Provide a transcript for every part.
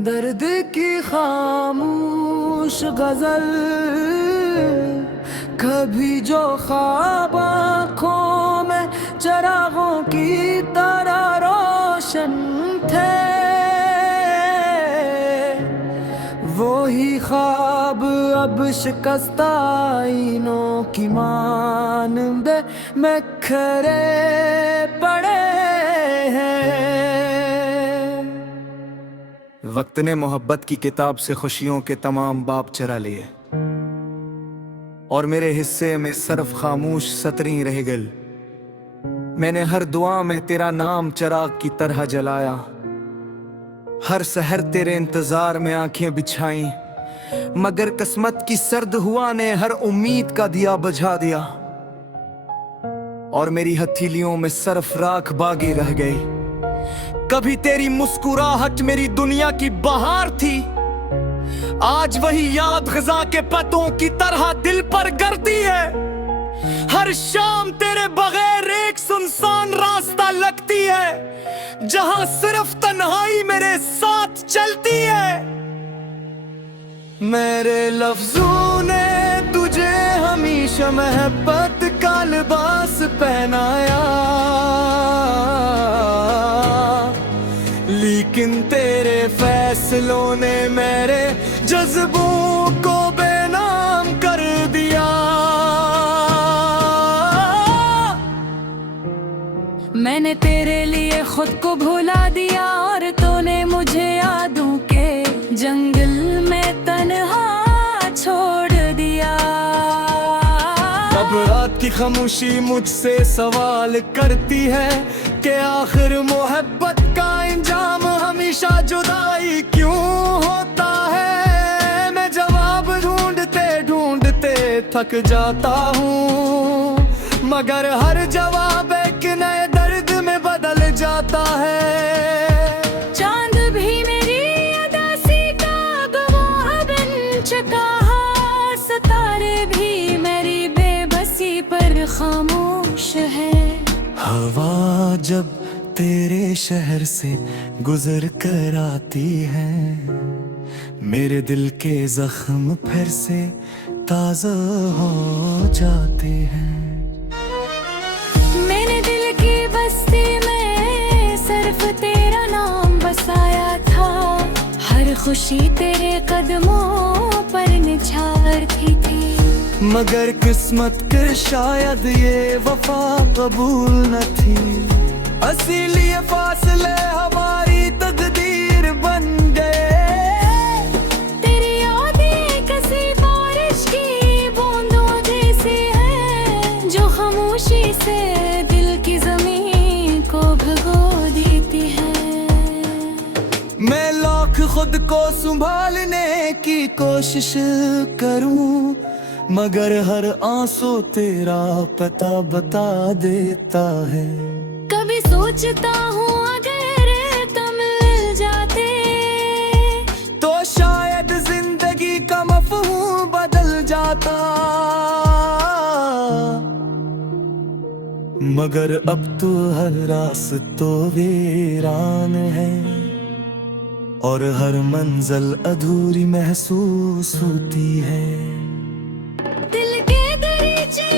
दर्द की खामोश गजल, कभी जो ख्वाब आँखों में चरागों की तरह रोशन थे, वो ही ख्वाब अब शिकस्ता आईनों की मानंद में खरे पड़े हैं। वक्त ने मोहब्बत की किताब से खुशियों के तमाम बाब चरा लिए और मेरे हिस्से में सिर्फ खामोश सतरी रह गई। मैंने हर दुआ में तेरा नाम चिराग की तरह जलाया, हर सहर तेरे इंतजार में आंखें बिछाई, मगर किस्मत की सर्द हुआ ने हर उम्मीद का दिया बुझा दिया और मेरी हथेलियों में सिर्फ राख बागी रह गई। कभी तेरी मुस्कुराहट मेरी दुनिया की बहार थी, आज वही याद ग़िज़ा के पत्तों की तरह दिल पर गिरती है। हर शाम तेरे बगैर एक सुनसान रास्ता लगती है, जहां सिर्फ तन्हाई मेरे साथ चलती है। मेरे लफ्जों ने तुझे हमेशा मोहब्बत का लिबास पहनाया, लेकिन तेरे फैसलों ने मेरे जज्बों को बेनाम कर दिया। मैंने तेरे लिए खुद को भुला दिया और तूने मुझे यादों के जंगल में तन्हा छोड़ दिया। अब रात की खामोशी मुझसे सवाल करती है कि आखिर मोहब्बत का इंजाम हमेशा जुदाई क्यों होता है। मैं जवाब ढूंढते ढूंढते थक जाता हूँ, मगर हर जवाब एक नए दर्द में बदल जाता है। चांद भी मेरी उदासी का गवाह बन चुका है, सितारे भी मेरी बेबसी पर खामोश है। हवा जब तेरे शहर से गुजर कर आती है, मेरे दिल के जख्म फिर से ताज़ा हो जाते हैं। मैंने दिल की बस्ती में सिर्फ तेरा नाम बसाया था, हर खुशी तेरे कदमों पर निछारती थी, मगर किस्मत के शायद ये वफा कबूल न थी। इसीलिए फासले हमारी तकदीर बन गए। तेरी यादें किसी बारिश की बूंदों जैसी है, जो खामोशी से दिल की जमीन को भिगो देती है। मैं लाख खुद को संभालने की कोशिश करूं, मगर हर आंसू तेरा पता बता देता है। कभी सोचता हूँ अगर तुम मिल जाते तो शायद जिंदगी का मफ़हूम बदल जाता, मगर अब तो हर रास्ता वीरान है और हर मंजिल अधूरी महसूस होती है। दिल के दरीचे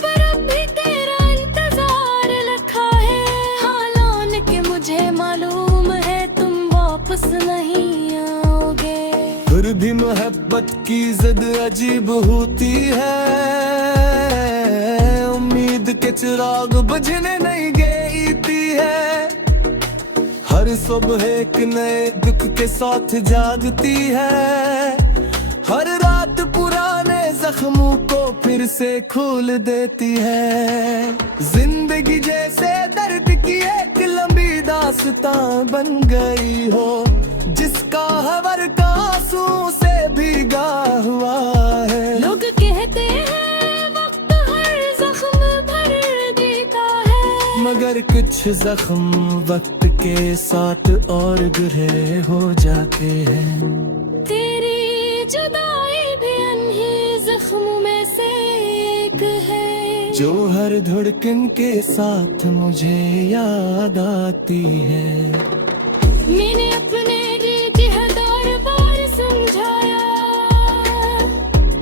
पर अब भी तेरा इंतजार रखा है, हालान के मुझे मालूम है तुम वापस नहीं आओगे। फिर भी मोहब्बत की जिद अजीब होती है, उम्मीद के चिराग बुझने नहीं देती है। हर सुबह एक नए दुख के साथ जागती है, हर रात पुराने जख्मों को फिर से खोल देती है। जिंदगी जैसे दर्द की एक लंबी दास्तां बन गई हो, जिसका हर का आंसू से भीगा हुआ है। लोग कहते हैं वक्त हर जख्म भर देता है, मगर कुछ जख्म वक्त के साथ और गहरे हो जाते हैं। तेरी जुदाई भी अनही जख्म में से एक है। जो हर धड़कन के साथ मुझे याद आती है। मैंने अपने दिल हजार बार समझाया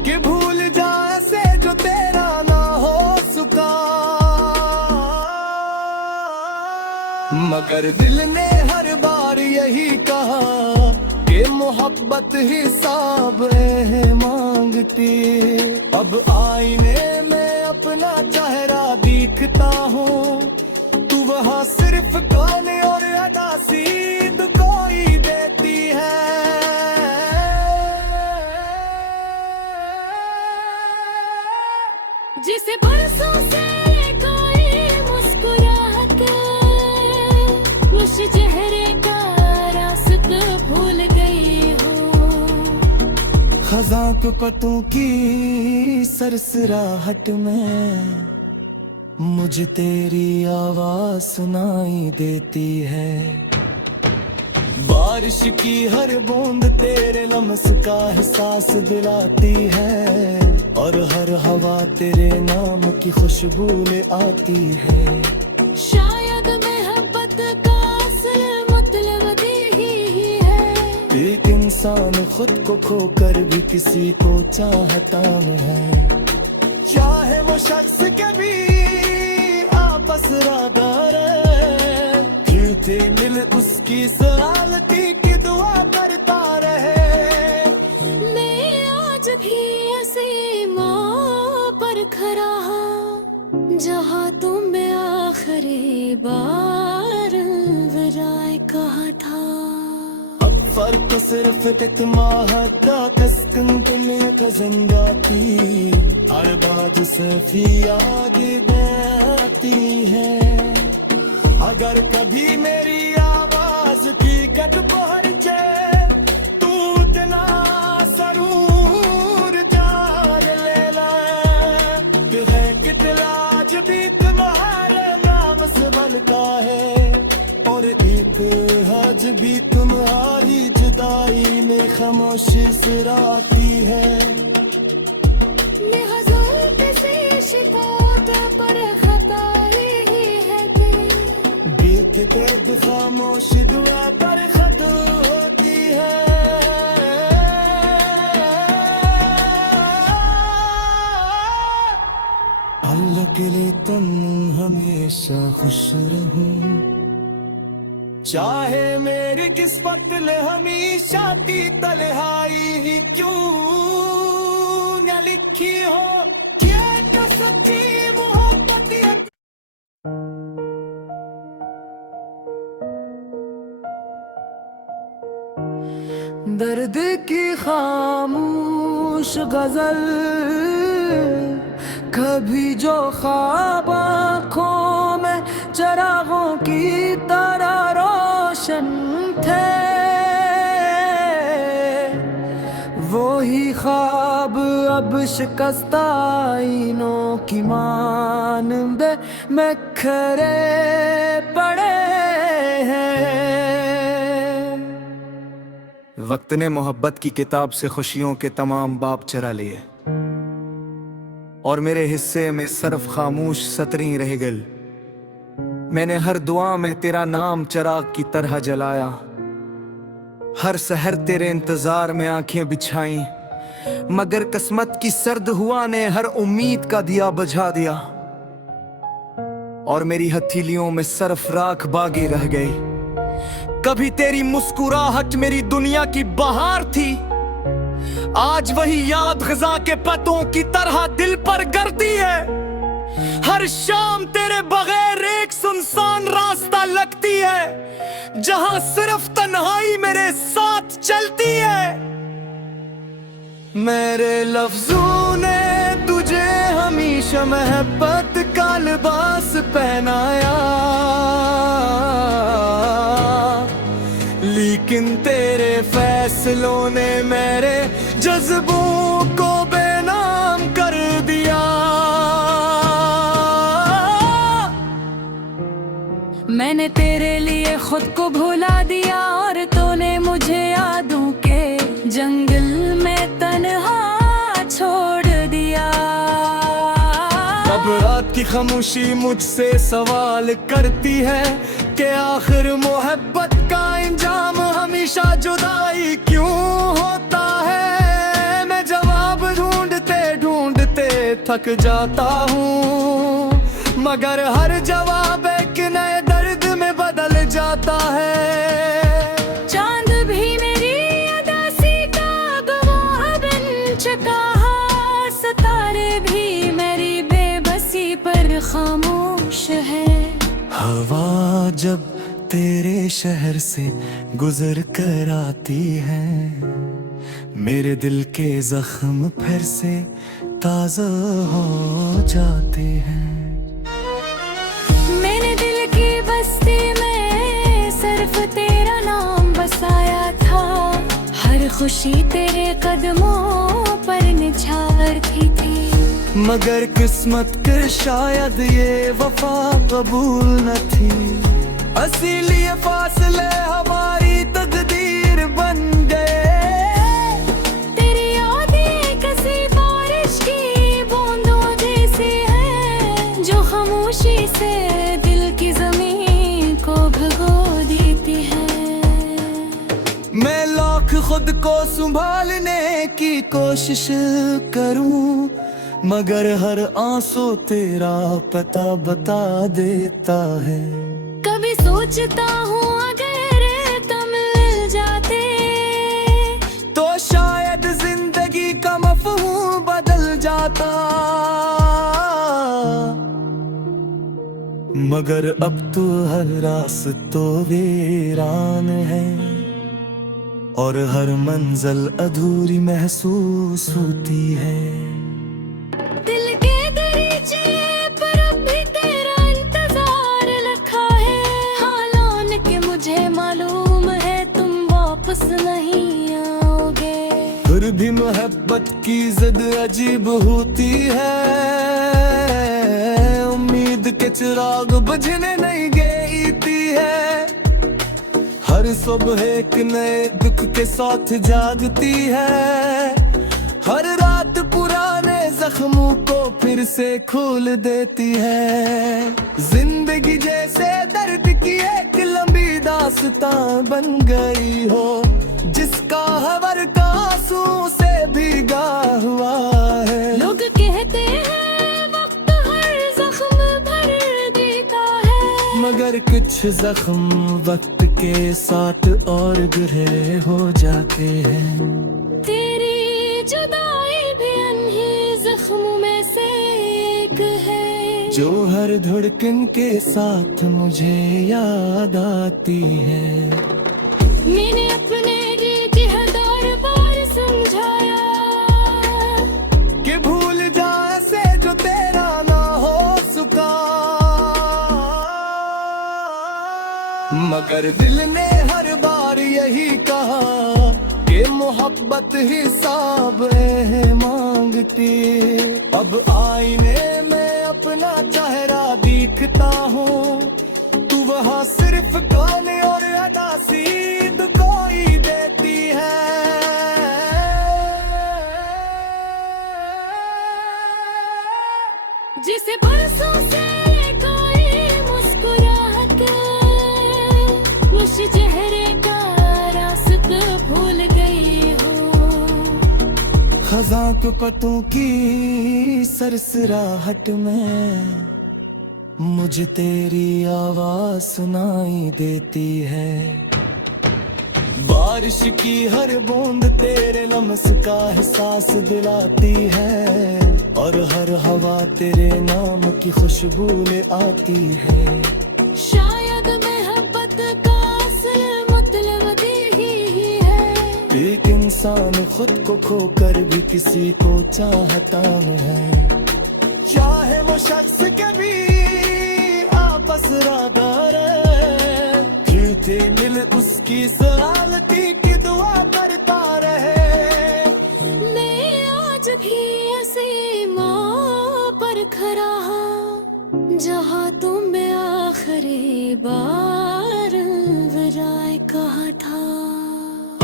कि भूल जा ऐसे जो तेरा ना हो सका, मगर दिल ने हर बार यही कहा कि मोहब्बत हिसाब है मांगती। अब आईने में अपना चेहरा दिखता हूँ, तू वहाँ सिर्फ गाने और अदा सीध कोई देती है। जिसे बरसों से कोई मुस्कुराहट उस चेहरे का रास्ता भूल गई हूँ। खज़ां पे पत्तों की सरसराहट में मुझे तेरी आवाज सुनाई देती है। बारिश की हर बूंद तेरे लम्स का एहसास दिलाती है, और हर हवा तेरे नाम की खुशबू ले आती है। शायद मोहब्बत का असल मतलब यही है, एक इंसान खुद को खोकर भी किसी को चाहता है। चाहे वो शख्स कभी आपस रादार खिलते दिल उसकी सलामती की दुआ करता रहे। मैं आज भी ऐसी माँ पर खड़ा हूँ जहाँ तुमने आखिरी बार विदाई कहा था। अब फर्क तो सिर्फ तितमाहता कस्कन दुनिया का जंगाती, हर बाज सफी याद आती है। अगर कभी मेरी आवाज की कट पहुंचे, तू इतना जरूर जान लेना कि है कितलाज भी तुम्हारे नाम से बनता है, और एक हज भी तुम्हारी जुदाई में खामोशी सिराती है। मैं हज़ार से शिकायत पर खता ही है बेखिताब खामोशी दुआ पर खत्म होती है। अल्लाह के लिए तुम हमेशा खुश रहूं, चाहे मेरी किस्मत ले हमेशा की तन्हाई ही क्यों न लिखी हो। क्या तो सच्ची मोहब्बत है। दर्द की खामोश गजल कभी जो ख्वाब आँखों में चरागों की तरह रोशन थे, वो ही ख्वाब अब शिकस्ता आईनों की मानंद में खरे पड़े हैं। वक्त ने मोहब्बत की किताब से खुशियों के तमाम बाब चरा लिए, और मेरे हिस्से में सिर्फ खामोश सतरी रह गई। मैंने हर दुआ में तेरा नाम चिराग की तरह जलाया, हर सहर तेरे इंतजार में आंखें बिछाई, मगर किस्मत की सर्द हुआ ने हर उम्मीद का दिया बुझा दिया, और मेरी हथेलियों में सिर्फ राख बागी रह गई। कभी तेरी मुस्कुराहट मेरी दुनिया की बहार थी, आज वही याद खज़ां के पत्तों की तरह दिल पर गिरती है। हर शाम तेरे बगैर एक सुनसान रास्ता लगती है, जहां सिर्फ तन्हाई मेरे साथ चलती है। मेरे लफ्जों ने तुझे हमेशा मोहब्बत का लिबास पहनाया, लेकिन तेरे फैसलों ने मेरे जज्बों को बेनाम कर दिया। मैंने तेरे लिए खुद को भुला दिया, और तूने मुझे यादों के जंगल में तन्हा छोड़ दिया। अब रात खामोशी मुझसे सवाल करती है कि आखिर मोहब्बत का इंजाम हमेशा जुदाई क्यों होता है। मैं जवाब ढूंढते ढूंढते थक जाता हूँ, मगर हर जवाब एक नए दर्द में बदल जाता है। चांद भी मेरी अदासी का गवाह बन चुका है, सितारे भी मेरी बेबसी पर खामोश है। हवा जब तेरे शहर से गुजर कर आती है, मेरे दिल के जख्म फिर से ताज़ा हो जाते हैं। मैंने दिल की बस्ती में सिर्फ तेरा नाम बसाया था, हर खुशी तेरे कदमों पर निछारती थी। मगर किस्मत के शायद ये वफा कबूल न थी, इसीलिए फासले हमारी तकदीर बन गए। तेरी यादें किसी बारिश की बूंदों जैसी है, जो खामोशी से दिल की जमीन को भिगो देती है। मैं लाख खुद को संभालने की कोशिश करूं, मगर हर आंसू तेरा पता बता देता है। कभी सोचता हूँ अगर तुम मिल जाते तो शायद जिंदगी का मफहूम बदल जाता, मगर अब तो हर रास्तों वीरान है और हर मंजिल अधूरी महसूस होती है। दिल के दरीचे पर अब भी तेरा इंतजार रखा है, हालान के मुझे मालूम है तुम वापस नहीं आओगे। फिर भी मोहब्बत की जिद अजीब होती है, उम्मीद के चिराग बुझने नहीं देती है। हर सुबह एक नए दुख के साथ जागती है, हर रात पुराने जख्मों को फिर से खोल देती है। जिंदगी जैसे दर्द की एक लंबी दास्तां बन गई हो, जिसका हर का आंसू से भीगा हुआ है। लोग कहते हैं वक्त हर जख्म भर देता है, मगर कुछ जख्म वक्त के साथ और गहरे हो जाते हैं। तेरी जुदाई भी अन्ही जख्मों में से एक है, जो हर धड़कन के साथ मुझे याद आती है। मैंने अपने दिल की हज़ार बार समझाया कि भूल जा ऐसे जो तेरा ना हो सका, मगर दिल ने हर बार यही कहा कि मोहब्बत हिसाब है मांगती। अब आईने में अपना चेहरा दिखता हूँ, तू वहाँ सिर्फ गाने और अदासी दुखोई देती है। जिसे बरसों से कोई मुस्कुराहट उस चेहरे का रास्ता भूल गई हो। खज़ां के पत्तों की सरसराहट में मुझे तेरी आवाज सुनाई देती है। बारिश की हर बूंद तेरे लम्स का एहसास दिलाती है, और हर हवा तेरे नाम की खुशबू ले आती है। शायद मोहब्बत का असल मतलब यही है, एक इंसान खुद को खोकर भी किसी को चाहता है। चाहे वो शख्स कभी आपस रादार खींचे दिल उसकी सलामती की दुआ करता रहे। मैं आज भी ऐसी माँ पर खड़ा हूँ जहाँ तुम आखिरी बार विदाई कहा था।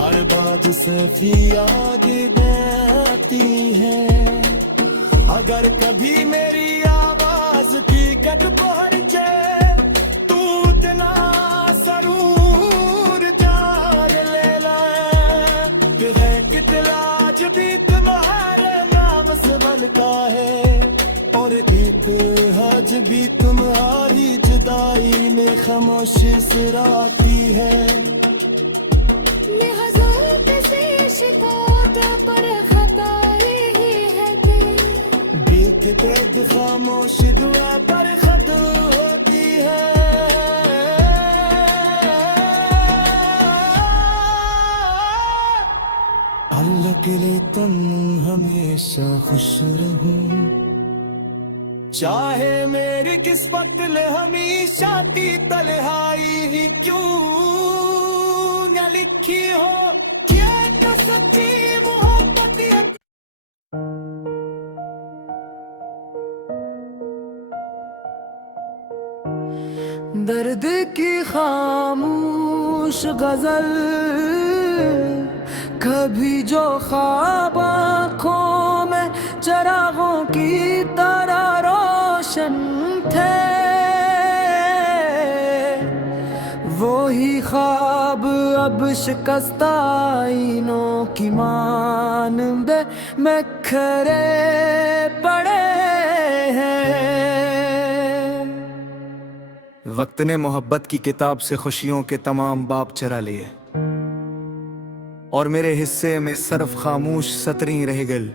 हर बात सफी याद आती है अगर कभी मेरी आवाज की कट पहर जाए तू इतना जरूर जान लेना कि है कितना आज भी तुम्हारे नाम से बनता है और एक हज भी तुम्हारी जुदाई में खामोशी सराती है शिकायत पर खताए ही है बेखिद खामोश दुआ पर खत होती है अल्लाह के लिए तुम हमेशा खुश रहूं चाहे मेरी किस्मत ले हमेशा ती तन्हाई ही क्यों न लिखी हो सच्ची मोहब्बत दर्द की खामोश गजल कभी जो ख्वाब आँखों में चरागों की तरह रोशन थे वो ही ख्वाब अब शिकस्ता आईनों की मानंद में खरे पड़े हैं वक्त ने मोहब्बत की किताब से खुशियों के तमाम बाब चरा लिए और मेरे हिस्से में सिर्फ खामोश सतरी रह गल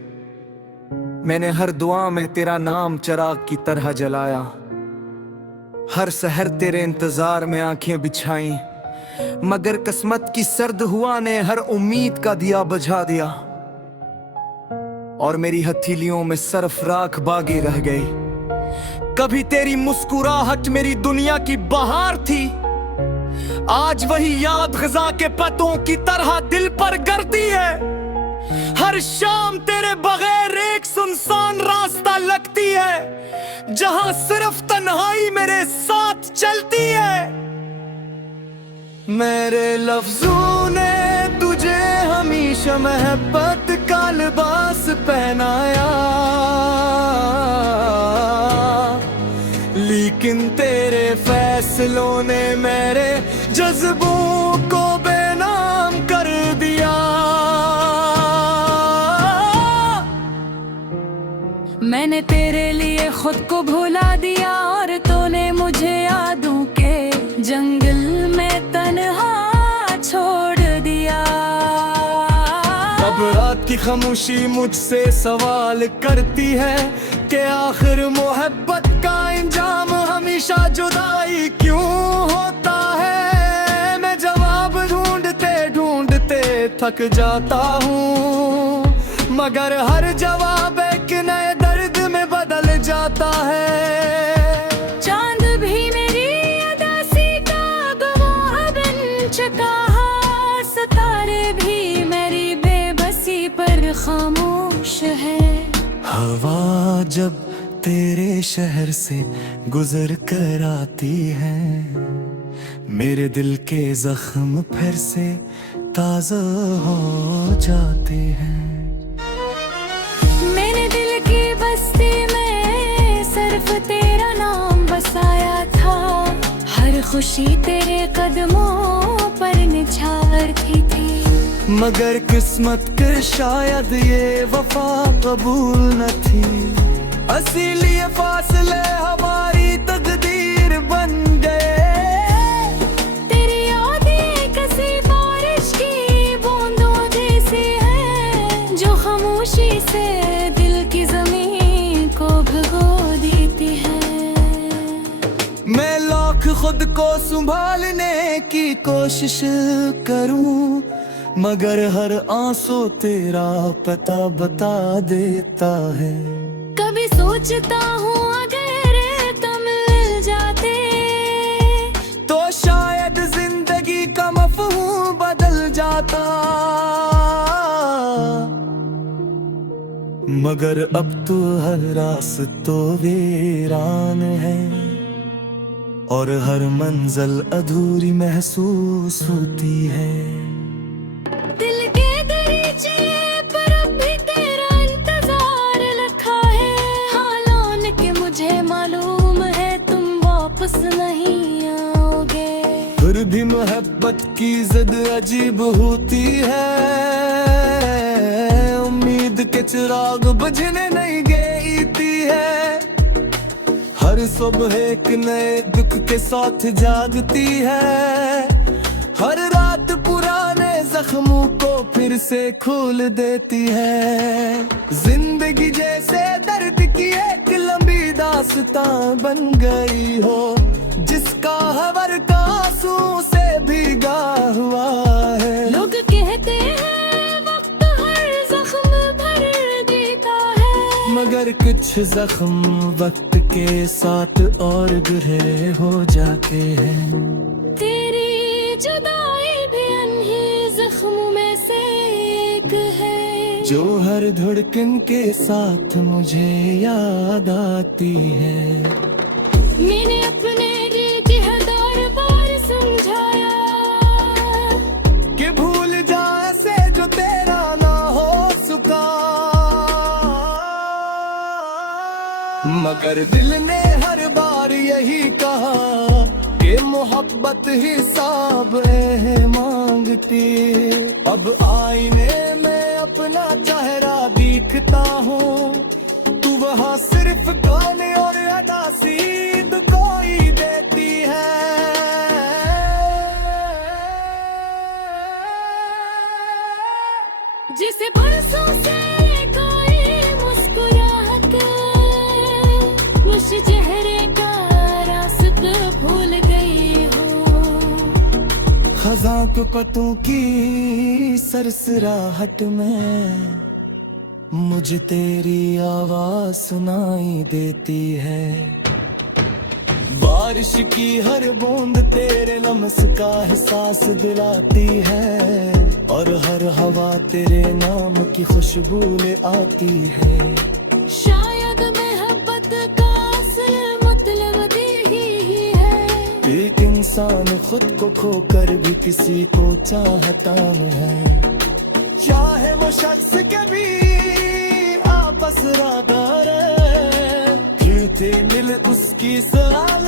मैंने हर दुआ में तेरा नाम चिराग की तरह जलाया हर सहर तेरे इंतजार में आंखें बिछाई मगर किस्मत की सर्द हुआ ने हर उम्मीद का दिया बुझा दिया और मेरी हथेलियों में सिर्फ राख बागी रह गई कभी तेरी मुस्कुराहट मेरी दुनिया की बहार थी आज वही याद ग़िज़ा के पत्तों की तरह दिल पर गिरती है हर शाम तेरे बगैर एक सुनसान रास्ता लगती है जहां सिर्फ तन्हाई मेरे साथ चलती है मेरे लफ्जों ने तुझे हमेशा मोहब्बत का लिबास पहनाया लेकिन तेरे फैसलों ने मेरे जज्बों को बेनाम कर दिया मैंने तेरे लिए खुद को भुला दिया और तूने मुझे यादों के जंगल में तन्हा छोड़ दिया अब रात की खामोशी मुझसे सवाल करती है कि आखिर मोहब्बत का इंजाम हमेशा जुदाई क्यों होता है मैं जवाब ढूंढते ढूंढते थक जाता हूँ मगर हर जवाब एक नए दर्द में बदल जाता है चांद भी मेरी अदासी का गवाह बन चुका है सितारे भी मेरी बेबसी पर खामोश है हवा जब तेरे शहर से गुजर कर आती है मेरे दिल के जख्म फिर से ताज़ा हो जाते हैं मैंने दिल की बस्ती में सिर्फ तेरा नाम बसाया था हर खुशी तेरे कदमों पर निछारती थी मगर किस्मत के शायद ये वफा कबूल न थी इसीलिए फासले हमारी तकदीर बन गए तेरी यादें कसी बारिश की बूंदों जैसी है जो खामोशी से दिल की जमीन को भिगो देती है मैं लाख खुद को संभालने की कोशिश करूं मगर हर आंसू तेरा पता बता देता है कभी सोचता हूँ अगर तुम मिल जाते तो शायद जिंदगी का मफ़हूम बदल जाता मगर अब तो हर रास्तों वीरान है और हर मंजिल अधूरी महसूस होती है। दिल के दरीचे पर अब भी तेरा इंतजार रखा है। हालान के मुझे मालूम है तुम वापस नहीं आओगे। फिर भी मोहब्बत की जिद अजीब होती है। उम्मीद के चिराग बुझने नहीं देती है। हर सुबह एक नए दुख के साथ जागती है। हर रात पुराने जख्मों को फिर से खोल देती है। जिंदगी जैसे दर्द की एक लंबी दास्तां बन गई हो, जिसका हर का आंसू से भीगा हुआ है। लोग कहते हैं वक्त हर जख्म भर देता है, मगर कुछ जख्म वक्त के साथ और गहरे हो जाते हैं। तेरी जुदाई भी अन्ही जख्मों में से एक है, जो हर धड़कन के साथ मुझे याद आती है। मैंने अपने जिहदार बार समझाया कि भूल जा ऐसे जो तेरा ना हो सका, मगर दिल ने हर बार यही कहा कि मोहब्बत हिसाब है मांगती। अब आईने में अपना चेहरा दिखता हूँ, तू वहाँ सिर्फ गाने और अदा सीध कोई देती है। जिसे बरसों से कोई मुस्कुराहट मुझ चेहरे का रास्ता भूल गई हो। खज़ां के पत्तों की सरसराहट में मुझे तेरी आवाज सुनाई देती है। बारिश की हर बूंद तेरे लम्स का एहसास दिलाती है, और हर हवा तेरे नाम की खुशबू ले आती है। शायद मोहब्बत का असल मतलब यही है, एक इंसान खुद को खोकर भी किसी को चाहता है। चाहे वो शख्स कभी आपस राधा रहे, दिल उसकी सलाल